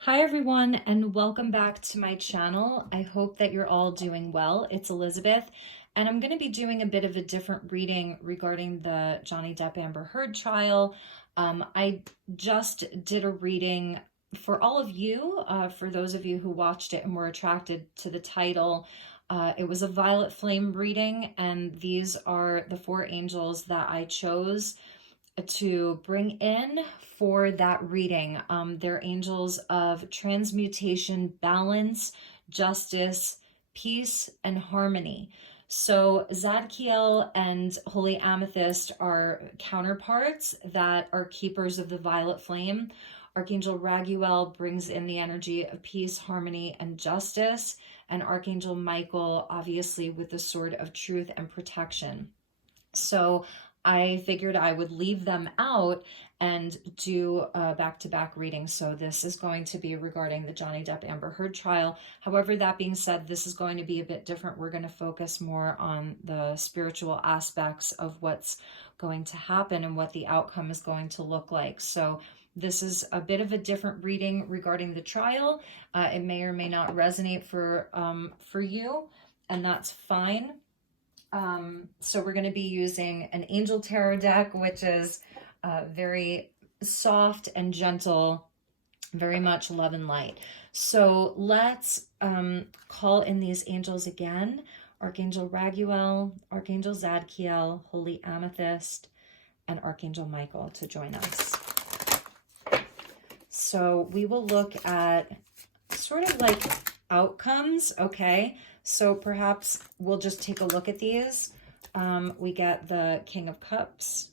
Hi everyone, and welcome back to my channel. I hope that you're all doing well. It's Elizabeth, and I'm going to be doing a bit of a different reading regarding the Johnny Depp Amber Heard trial. I just did a reading for all of you, for those of you who watched it and were attracted to the title. It was a violet flame reading, and these are the four angels that I chose to bring in for that reading. They're angels of transmutation, balance, justice, peace, and harmony. So Zadkiel and Holy Amethyst are counterparts that are keepers of the violet flame. Archangel Raguel brings in the energy of peace, harmony, and justice. And Archangel Michael, obviously, with the sword of truth and protection. So I figured I would leave them out and do a back-to-back reading. So this is going to be regarding the Johnny Depp Amber Heard trial. However, that being said, this is going to be a bit different. We're going to focus more on the spiritual aspects of what's going to happen and what the outcome is going to look like. So this is a bit of a different reading regarding the trial. It may or may not resonate for you, and that's fine. So we're going to be using an angel tarot deck, which is very soft and gentle, very much love and light. So let's call in these angels again. Archangel Raguel, Archangel Zadkiel, Holy Amethyst, and Archangel Michael to join us. So we will look at sort of like outcomes, okay? So perhaps we'll just take a look at these. We get the King of Cups,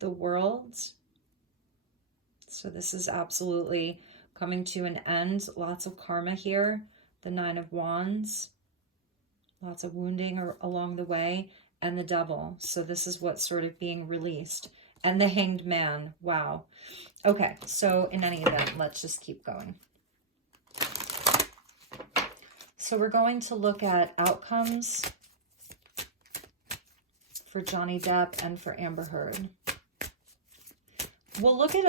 the World. So this is absolutely coming to an end. Lots of karma here. The Nine of Wands. Lots of wounding along the way. And the Devil. So this is what's sort of being released. And the Hanged Man. Wow. Okay, so in any event, let's just keep going. So we're going to look at outcomes for Johnny Depp and for Amber Heard. We'll look at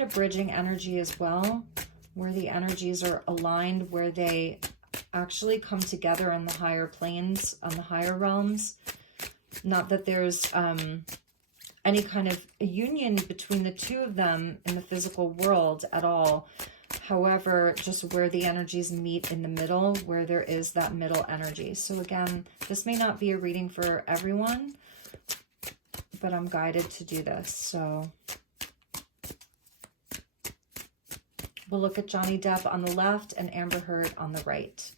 a bridging energy as well, where the energies are aligned, where they actually come together on the higher planes, on the higher realms. Not that there's any kind of a union between the two of them in the physical world at all. However, just where the energies meet in the middle, where there is that middle energy. So again, this may not be a reading for everyone, but I'm guided to do this. So we'll look at Johnny Depp on the left and Amber Heard on the right.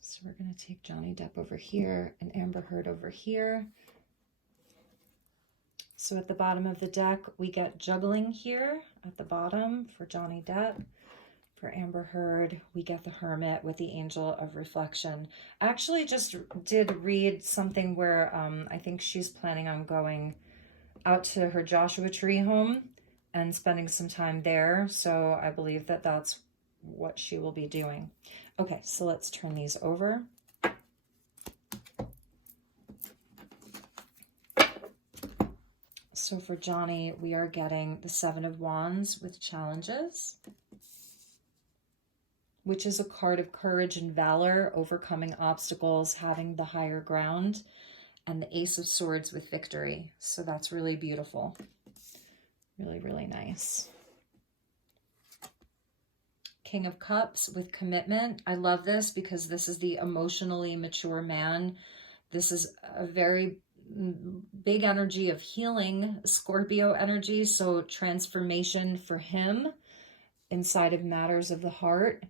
So we're going to take Johnny Depp over here and Amber Heard over here. So at the bottom of the deck, we get juggling here at the bottom for Johnny Depp. For Amber Heard, we get the Hermit with the Angel of Reflection. I actually just did read something where I think she's planning on going out to her Joshua Tree home and spending some time there. So I believe that that's what she will be doing. Okay, so let's turn these over. So for Johnny, we are getting the Seven of Wands with challenges, which is a card of courage and valor, overcoming obstacles, having the higher ground, and the Ace of Swords with victory. So that's really beautiful. Really, really nice. King of Cups with commitment. I love this because this is the emotionally mature man. This is a very big energy of healing, Scorpio energy, so transformation for him inside of matters of the heart.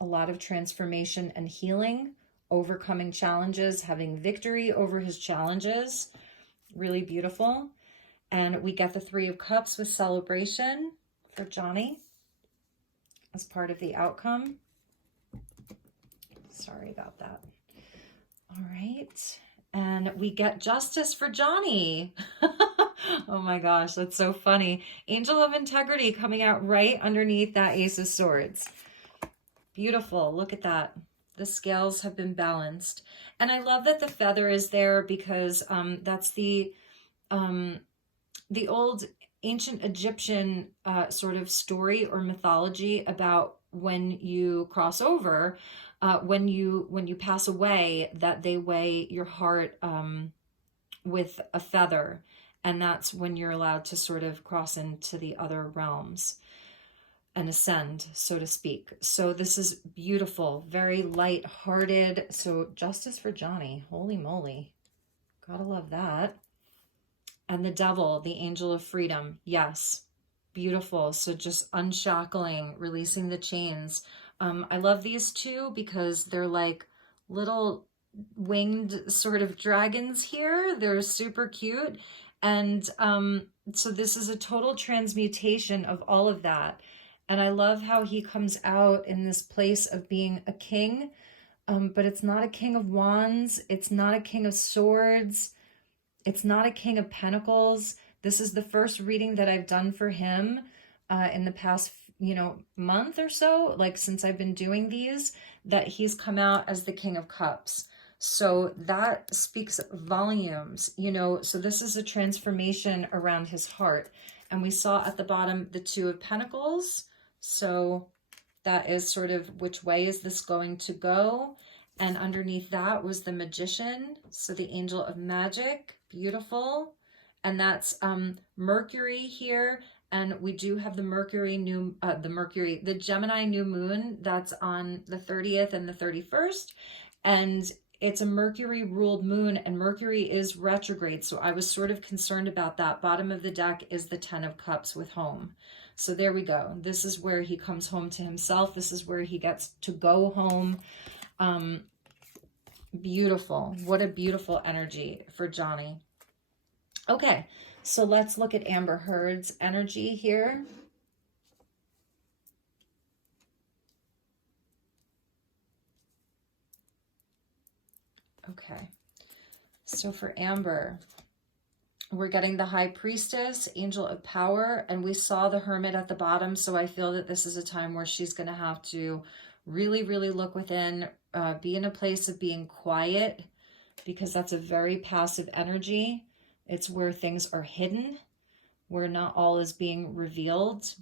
A lot of transformation and healing, overcoming challenges, having victory over his challenges. Really beautiful. And we get the Three of Cups with celebration for Johnny as part of the outcome. Sorry about that. All right. And we get justice for Johnny. Oh my gosh, that's so funny. Angel of Integrity coming out right underneath that Ace of Swords. Beautiful. Look at that. The scales have been balanced. And I love that the feather is there because that's the old ancient Egyptian sort of story or mythology about when you cross over, when you pass away, that they weigh your heart with a feather, and that's when you're allowed to sort of cross into the other realms and ascend, so to speak. So this is beautiful, very light-hearted. So justice for Johnny, holy moly, gotta love that. And the devil, the angel of freedom. Yes, beautiful. So just unshackling, releasing the chains. I love these two because they're like little winged sort of dragons here. They're super cute. And so this is a total transmutation of all of that. And I love how he comes out in this place of being a king, but it's not a king of wands. It's not a king of swords. It's not a king of pentacles. This is the first reading that I've done for him in the past, month or so, like since I've been doing these, that he's come out as the King of Cups. So that speaks volumes, so this is a transformation around his heart. And we saw at the bottom the Two of Pentacles. So that is sort of which way is this going to go? And underneath that was the Magician. So the Angel of Magic, beautiful. And that's Mercury here. And we do have the the Gemini new moon. That's on the 30th and the 31st. And it's a Mercury ruled moon, and Mercury is retrograde. So I was sort of concerned about that. Bottom of the deck is the 10 of Cups with home. So there we go. This is where he comes home to himself. This is where he gets to go home. Beautiful. What a beautiful energy for Johnny. Okay, so let's look at Amber Heard's energy here. Okay, so for Amber, we're getting the High Priestess, Angel of Power, and we saw the Hermit at the bottom, so I feel that this is a time where she's going to have to really, really look within, be in a place of being quiet, because that's a very passive energy. It's where things are hidden, where not all is being revealed.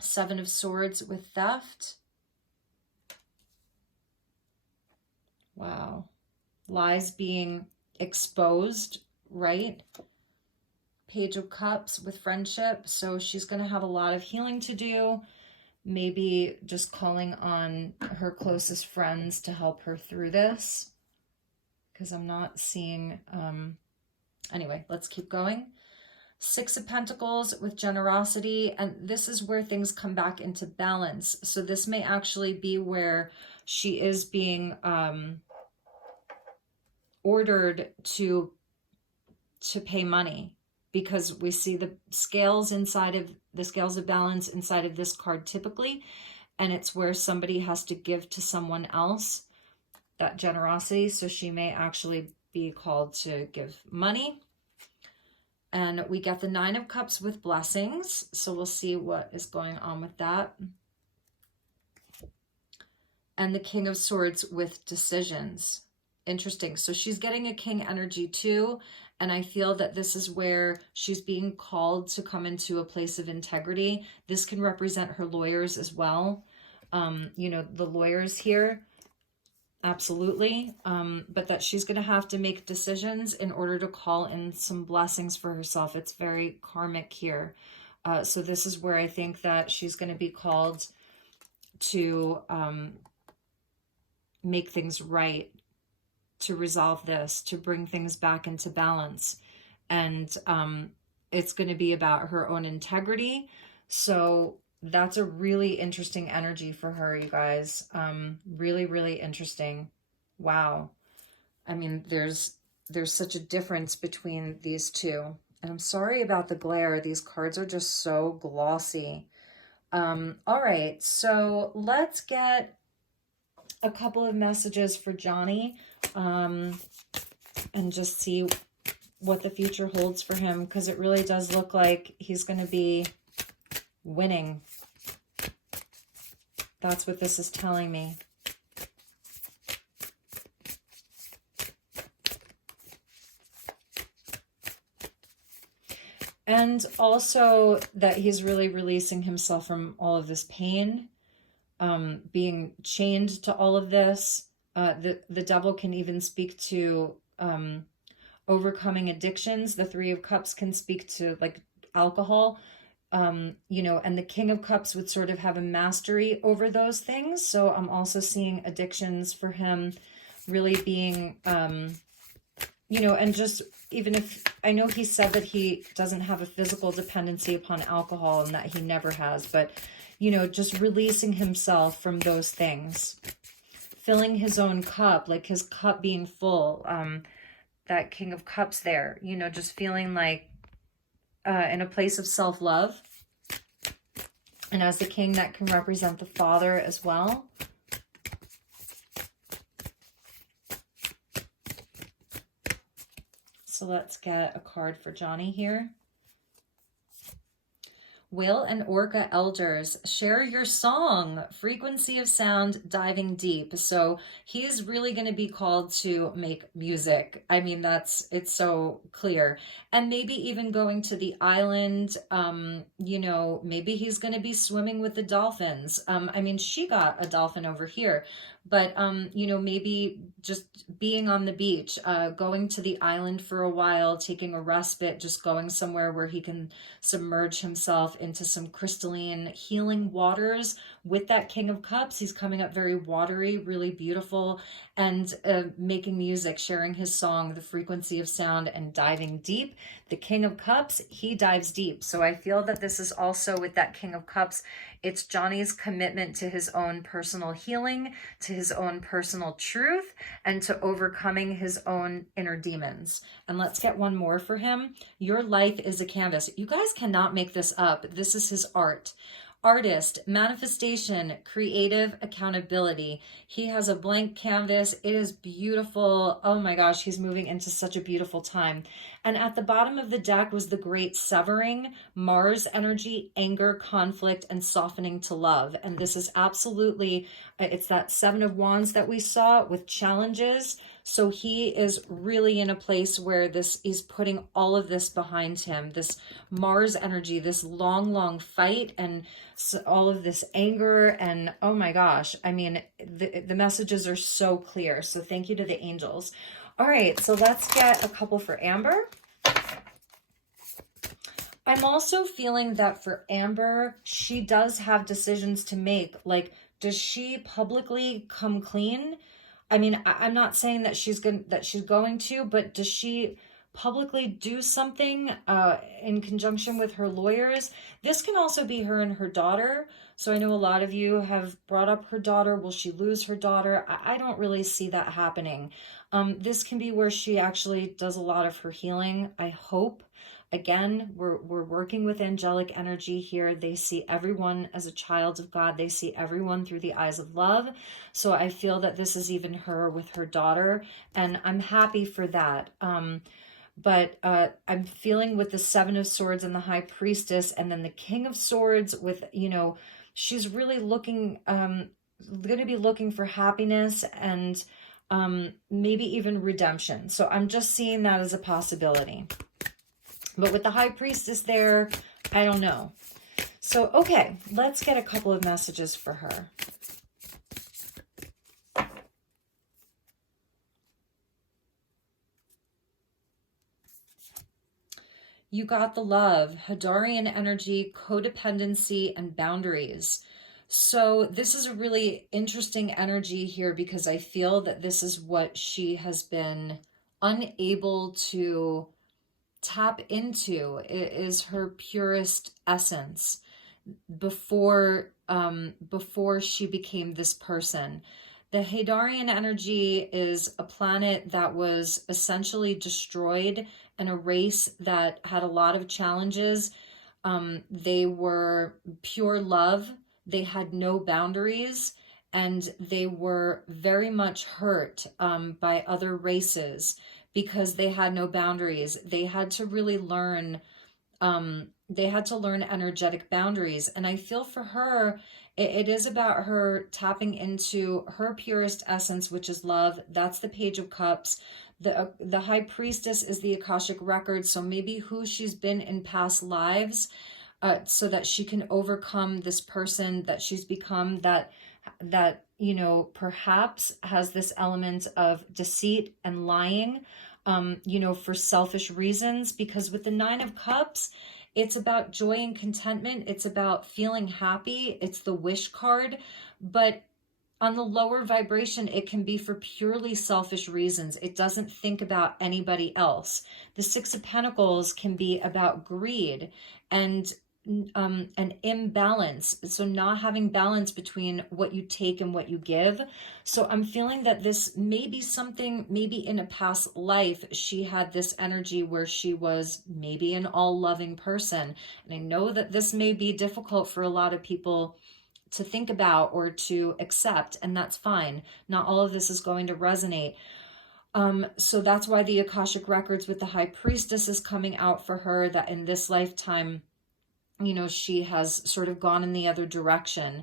Seven of Swords with theft. Wow. Lies being exposed, right? Page of Cups with friendship. So she's going to have a lot of healing to do. Maybe just calling on her closest friends to help her through this, because I'm not seeing... Anyway, let's keep going. Six of Pentacles with generosity. And this is where things come back into balance. So this may actually be where she is being ordered to pay money, because we see the scales inside of the scales of balance inside of this card typically. And it's where somebody has to give to someone else that generosity. So she may actually be called to give money. And we get the Nine of Cups with blessings. So we'll see what is going on with that. And the King of Swords with decisions. Interesting. So she's getting a king energy too. And I feel that this is where she's being called to come into a place of integrity. This can represent her lawyers as well. The lawyers here. Absolutely. But that she's going to have to make decisions in order to call in some blessings for herself. It's very karmic here. So this is where I think that she's going to be called to make things right, to resolve this, to bring things back into balance. And it's going to be about her own integrity. So that's a really interesting energy for her, you guys. Really, really interesting. Wow. I mean, there's such a difference between these two. And I'm sorry about the glare. These cards are just so glossy. All right, so let's get a couple of messages for Johnny, and just see what the future holds for him, because it really does look like he's going to be winning. That's what this is telling me. And also that he's really releasing himself from all of this pain, being chained to all of this. The devil can even speak to overcoming addictions. The Three of Cups can speak to like alcohol, you know, and the King of Cups would sort of have a mastery over those things. So I'm also seeing addictions for him really being, you know, and just even if I know he said that he doesn't have a physical dependency upon alcohol and that he never has, but, you know, just releasing himself from those things, filling his own cup, like his cup being full, that King of Cups there, you know, just feeling like in a place of self-love. And as the king, that can represent the father as well. So let's get a card for Johnny here. Whale and Orca elders, share your song, frequency of sound, diving deep. So he's really going to be called to make music. I mean, it's so clear. And maybe even going to the island, you know, maybe he's going to be swimming with the dolphins. I mean, she got a dolphin over here, but, you know, maybe just being on the beach, going to the island for a while, taking a respite, just going somewhere where he can submerge himself into some crystalline healing waters with that King of Cups. He's coming up very watery, really beautiful, and making music, sharing his song, the frequency of sound, and diving deep. The King of Cups, he dives deep. So I feel that this is also with that King of Cups, it's Johnny's commitment to his own personal healing, to his own personal truth, and to overcoming his own inner demons. And let's get one more for him. Your life is a canvas. You guys cannot make this up. This is his art. Artist, manifestation, creative accountability. He has a blank canvas. It is beautiful. Oh my gosh, he's moving into such a beautiful time. And at the bottom of the deck was the great severing, Mars energy, anger, conflict, and softening to love. And this is absolutely, it's that Seven of Wands that we saw with challenges. So he is really in a place where he's putting all of this behind him, this Mars energy, this long fight, and all of this anger. And oh my gosh, I mean, the messages are so clear. So thank you to the angels. All right, so let's get a couple for Amber. I'm also feeling that for Amber, she does have decisions to make. Like, does she publicly come clean? I mean, I'm not saying that she's going to, but does she publicly do something in conjunction with her lawyers? This can also be her and her daughter. So I know a lot of you have brought up her daughter. Will she lose her daughter? I don't really see that happening. This can be where she actually does a lot of her healing, I hope. Again, we're working with angelic energy here. They see everyone as a child of God. They see everyone through the eyes of love. So I feel that this is even her with her daughter, and I'm happy for that. But I'm feeling with the Seven of Swords and the High Priestess, and then the King of Swords with, you know, she's really looking, going to be looking for happiness and maybe even redemption. So I'm just seeing that as a possibility. But with the High Priestess there, I don't know. So, okay, let's get a couple of messages for her. You got the Love, Hadarian energy, codependency, and boundaries. So this is a really interesting energy here because I feel that this is what she has been unable to tap into. It is her purest essence before she became this person. The Hadarian energy is a planet that was essentially destroyed and a race that had a lot of challenges. They were pure love. They had no boundaries, and they were very much hurt by other races because they had no boundaries. They had to really learn, they had to learn energetic boundaries. And I feel for her, it is about her tapping into her purest essence, which is love. That's the Page of Cups. The High Priestess is the Akashic Record. So maybe who she's been in past lives, so that she can overcome this person that she's become, that you know, perhaps has this element of deceit and lying, you know, for selfish reasons. Because with the Nine of Cups, it's about joy and contentment. It's about feeling happy. It's the wish card. But on the lower vibration, it can be for purely selfish reasons. It doesn't think about anybody else. The Six of Pentacles can be about greed and an imbalance. So not having balance between what you take and what you give. So I'm feeling that this may be something, maybe in a past life, she had this energy where she was maybe an all-loving person. And I know that this may be difficult for a lot of people to think about or to accept, and that's fine. Not all of this is going to resonate. So that's why the Akashic Records with the High Priestess is coming out for her, that in this lifetime, you know, she has sort of gone in the other direction.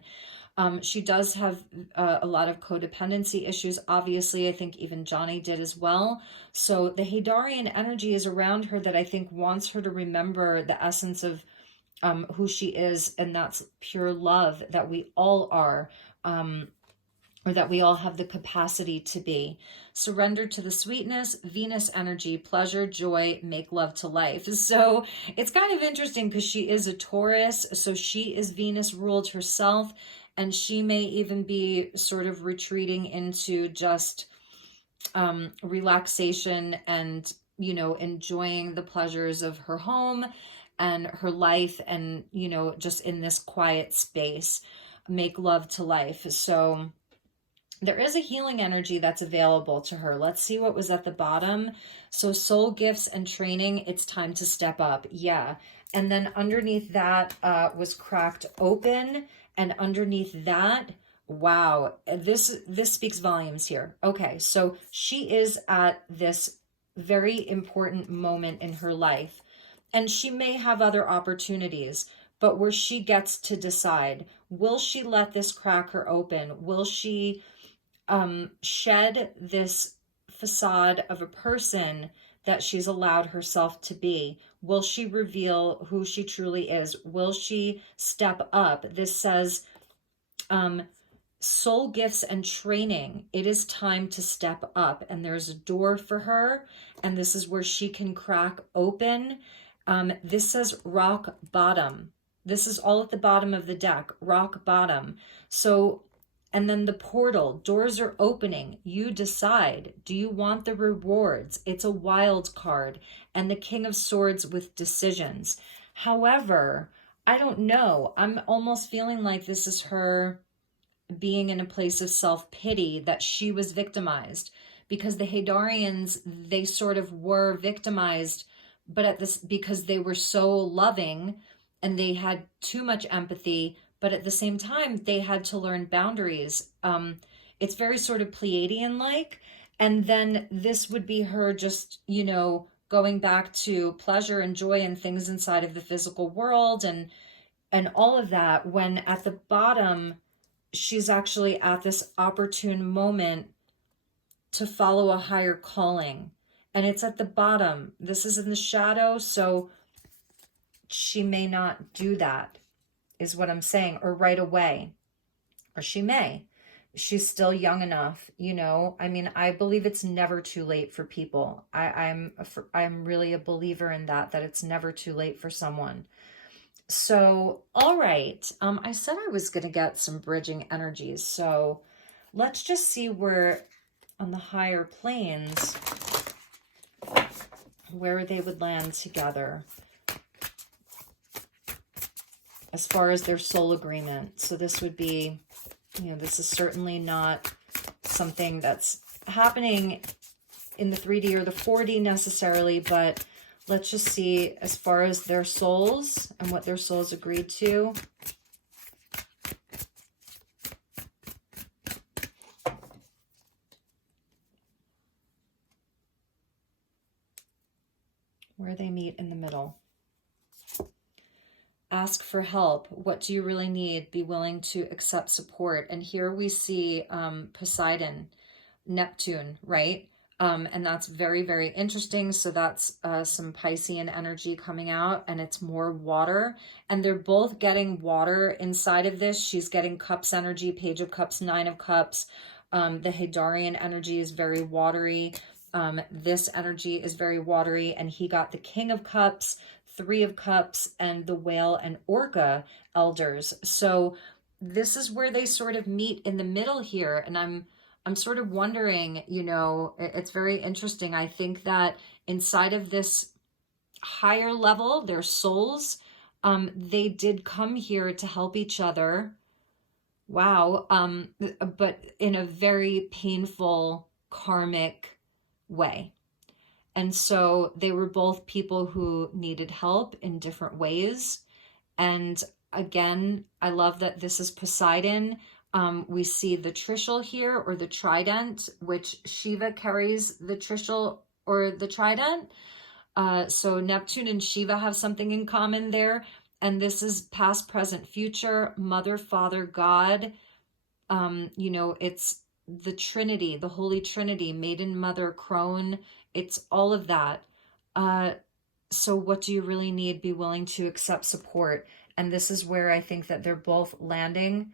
She does have a lot of codependency issues. Obviously, I think even Johnny did as well. So the Hadarian energy is around her that I think wants her to remember the essence of who she is, and that's pure love, that we all are, or that we all have the capacity to be. Surrender to the sweetness, Venus energy, pleasure, joy, make love to life. So it's kind of interesting because she is a Taurus, so she is Venus ruled herself, and she may even be sort of retreating into just relaxation and, you know, enjoying the pleasures of her home and her life, and, you know, just in this quiet space, make love to life. So there is a healing energy that's available to her. Let's see what was at the bottom. So soul gifts and training, it's time to step up. Yeah. And then underneath that was cracked open. And underneath that, wow, this speaks volumes here. Okay, so she is at this very important moment in her life. And she may have other opportunities, but where she gets to decide, will she let this crack her open? Will she shed this facade of a person that she's allowed herself to be? Will she reveal who she truly is? Will she step up? This says, soul gifts and training. It is time to step up, and there's a door for her, and this is where she can crack open. This says rock bottom. This is all at the bottom of the deck, rock bottom. So, and then the portal, doors are opening. You decide, do you want the rewards? It's a wild card, and the King of Swords with decisions. However, I don't know. I'm almost feeling like this is her being in a place of self-pity, that she was victimized, because the Hadarians, they sort of were victimized, but at this, because they were so loving and they had too much empathy, but at the same time, they had to learn boundaries. It's very sort of Pleiadian-like. And then this would be her just, you know, going back to pleasure and joy and things inside of the physical world and all of that, when at the bottom, she's actually at this opportune moment to follow a higher calling. And it's at the bottom. This is in the shadow, so she may not do that, is what I'm saying, or right away. Or she may. She's still young enough, you know. I mean, I believe it's never too late for people. I'm really a believer in that it's never too late for someone. So, all right. I said I was going to get some bridging energies. So let's just see where on the higher planes, where they would land together as far as their soul agreement. So this would be, you know, this is certainly not something that's happening in the 3D or the 4D necessarily, but let's just see as far as their souls and what their souls agreed to. Where they meet in the middle. Ask for help. What do you really need? Be willing to accept support. And here we see Poseidon, Neptune, right? And that's very, very interesting. So that's some Piscean energy coming out, and it's more water. And they're both getting water inside of this. She's getting Cups energy, Page of Cups, Nine of Cups. The Hadarian energy is very watery. This energy is very watery. And he got the King of Cups, Three of Cups, and the Whale and Orca elders. So this is where they sort of meet in the middle here. And I'm sort of wondering, you know, it's very interesting. I think that inside of this higher level, their souls, they did come here to help each other. Wow. But in a very painful karmic way. And so they were both people who needed help in different ways. And again, I love that this is Poseidon. We see the trishul here, or the trident, which Shiva carries the trishul or the trident. So Neptune and Shiva have something in common there. And this is past, present, future, mother, father, God. You know, it's the Trinity, the Holy Trinity, maiden, mother, crone. It's all of that. So what do you really need? Be willing to accept support. And this is where I think that they're both landing.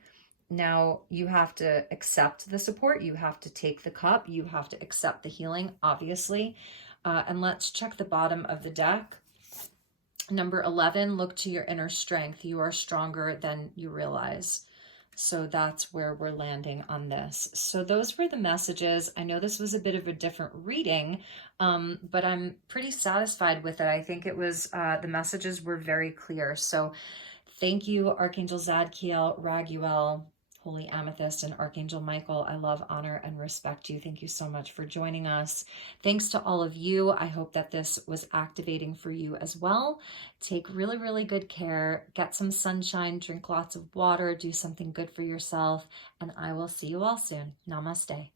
Now you have to accept the support. You have to take the cup. You have to accept the healing, obviously. And let's check the bottom of the deck. Number 11, look to your inner strength. You are stronger than you realize. So that's where we're landing on this. So those were the messages. I know this was a bit of a different reading, but I'm pretty satisfied with it. I think it was, the messages were very clear. So thank you, Archangel Zadkiel, Raguel, Holy Amethyst, and Archangel Michael. I love, honor, and respect you. Thank you so much for joining us. Thanks to all of you. I hope that this was activating for you as well. Take really, really good care. Get some sunshine, drink lots of water, do something good for yourself, and I will see you all soon. Namaste.